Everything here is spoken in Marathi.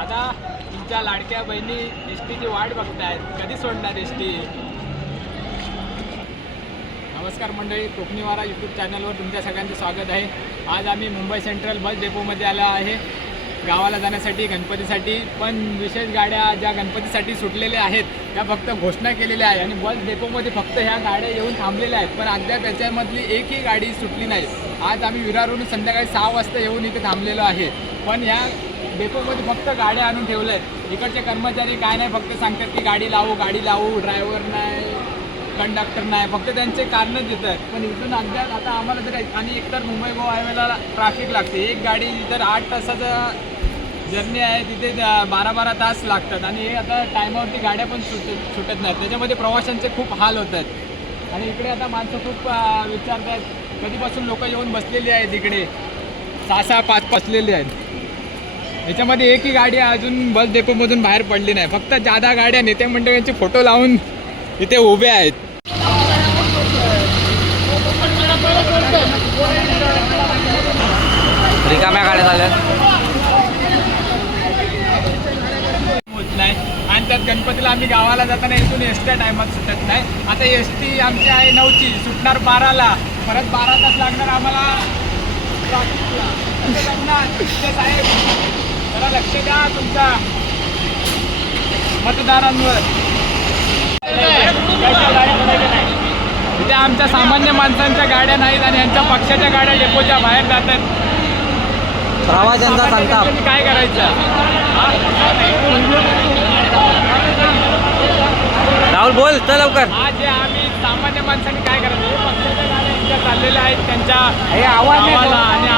आता तुमच्या लाडक्या बहिणी एस टीची वाट बघतायत. कधी सोडणार एस टी नमस्कार मंडळी कोकणीवारा यूट्यूब चॅनलवर तुमच्या सगळ्यांचं स्वागत आहे. आज आम्ही मुंबई सेंट्रल बस डेपोमध्ये आलो आहे. गावाला जाण्यासाठी गणपतीसाठी पण विशेष गाड्या ज्या गणपतीसाठी सुटलेल्या आहेत त्या फक्त घोषणा केलेल्या आहे. आणि बस डेपोमध्ये फक्त ह्या गाड्या येऊन थांबलेल्या आहेत. पण अद्याप त्याच्यामधली एकही गाडी सुटली नाही. आज आम्ही विरारहून संध्याकाळी सहा वाजता येऊन इथे थांबलेलो आहे. पण ह्या डेपोमध्ये फक्त गाड्या आणून ठेवल्या आहेत इकडचे कर्मचारी काय नाही फक्त सांगतात की गाडी लावू गाडी लावू ड्रायव्हर नाही कंडक्टर नाही. फक्त त्यांचे कारणच देत आहेत पण इथून अद्याप आता आम्हाला जर आणि एकतर मुंबई गोवा हायवेला ट्रॅफिक लागते. एक गाडी जर आठ तासाचा जर्नी आहे तिथे बारा बारा तास लागतात. आणि हे आता टायमावरती गाड्या पण सुट सुटत नाहीत. त्याच्यामध्ये प्रवाशांचे खूप हाल होत आहेत आणि इकडे आता माणसं खूप विचारत विचारतात कधीपासून लोक येऊन बसलेली आहेत इकडे? सहा सहा पाच बसलेली आहेत. याच्यामध्ये एकही गाडी अजून बस डेपोमधून बाहेर पडली नाही. फक्त जादा गाड्या नेते मंडळींचे फोटो लावून इथे उभे आहेत. रिकाम्या गाड्या झाल्या होत नाही. आणि त्यात गणपतीला आम्ही गावाला जाताना इथून एस त्या टायमात सुटत नाही. आता एस टी आमची आहे नऊची सुटणार बाराला. परत बारा तास लागणार आम्हाला ट्रॅफिकला साहेब. द्या तुमच्या मतदारांवर. इथे आमच्या सामान्य माणसांच्या गाड्या नाहीत आणि यांच्या पक्षाच्या गाड्या डेपोच्या बाहेर जात आहेत प्रवाशांचा संताप. काय करायचं? राहुल बोल चल लवकर. आज जे आम्ही सामान्य माणसांनी काय करायचं? हे पक्षाच्या गाड्या यांच्या चाललेल्या आहेत त्यांच्या हे आवाज आणि आम्ही